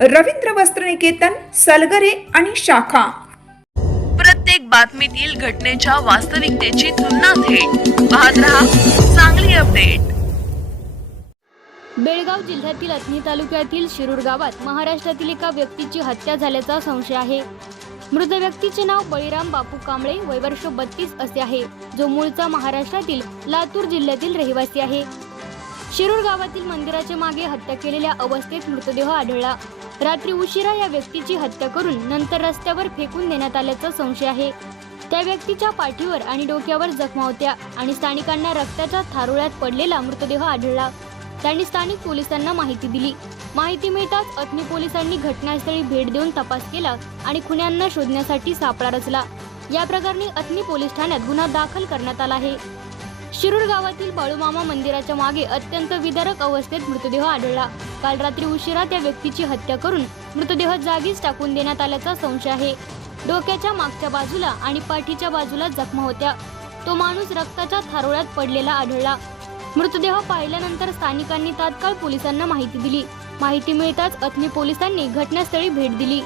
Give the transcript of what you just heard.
रवींद्र वस्त्रनिकेतन सलगरे आणि शाखा. प्रत्येक बातमीतील घटनेच्या वास्तविकतेची तुलना थेट. पाहत रहा चांगली अपडेट. बेळगाव जिल्ह्यातील अथणी तालुक्यातील शिरूर गावात महाराष्ट्रातील एका व्यक्तीची हत्या झाल्याचा संशय आहे. मृत व्यक्तीचे नाव बळीराम बापू कांबळे वय वर्ष बत्तीस असे आहे. जो मूळचा महाराष्ट्रातील लातूर जिल्ह्यातील रहिवासी आहे. शिरूर गावातील मंदिराच्या मागे हत्या केलेल्या अवस्थेत मृतदेह आढळला. रात्री उशिरा या व्यक्तीची हत्या करून नंतर रस्त्यावर फेकून देण्यात आल्याचा संशय आहे. त्या व्यक्तीच्या पाठीवर आणि डोक्यावर जखमा होत्या आणि स्थानिकांना रक्ताच्या थारोळ्यात पडलेला मृतदेह आढळला. त्यांनी स्थानिक पोलिसांना माहिती दिली. माहिती मिळताच अथनी पोलिसांनी घटनास्थळी भेट देऊन तपास केला आणि खुन्यांना शोधण्यासाठी सापळा रचला. या प्रकरणी अथनी पोलीस ठाण्यात गुन्हा दाखल करण्यात आला आहे. शिरूर गावातील बाळूमामा मंदिराच्या मागे अत्यंत विदारक अवस्थेत मृतदेह आढळला. काल रात्री उशिरा त्या व्यक्तीची हत्या करून मृतदेह जागीच टाकून देण्यात आल्याचा संशय आहे. डोक्याच्या मागच्या बाजूला आणि पाठीच्या बाजूला जखमा होत्या. तो माणूस रक्ताच्या थारोळ्यात पडलेला आढळला. मृतदेह पाहिल्यानंतर स्थानिकांनी तात्काळ पोलिसांना माहिती दिली. माहिती मिळताच अथनी पोलिसांनी घटनास्थळी भेट दिली.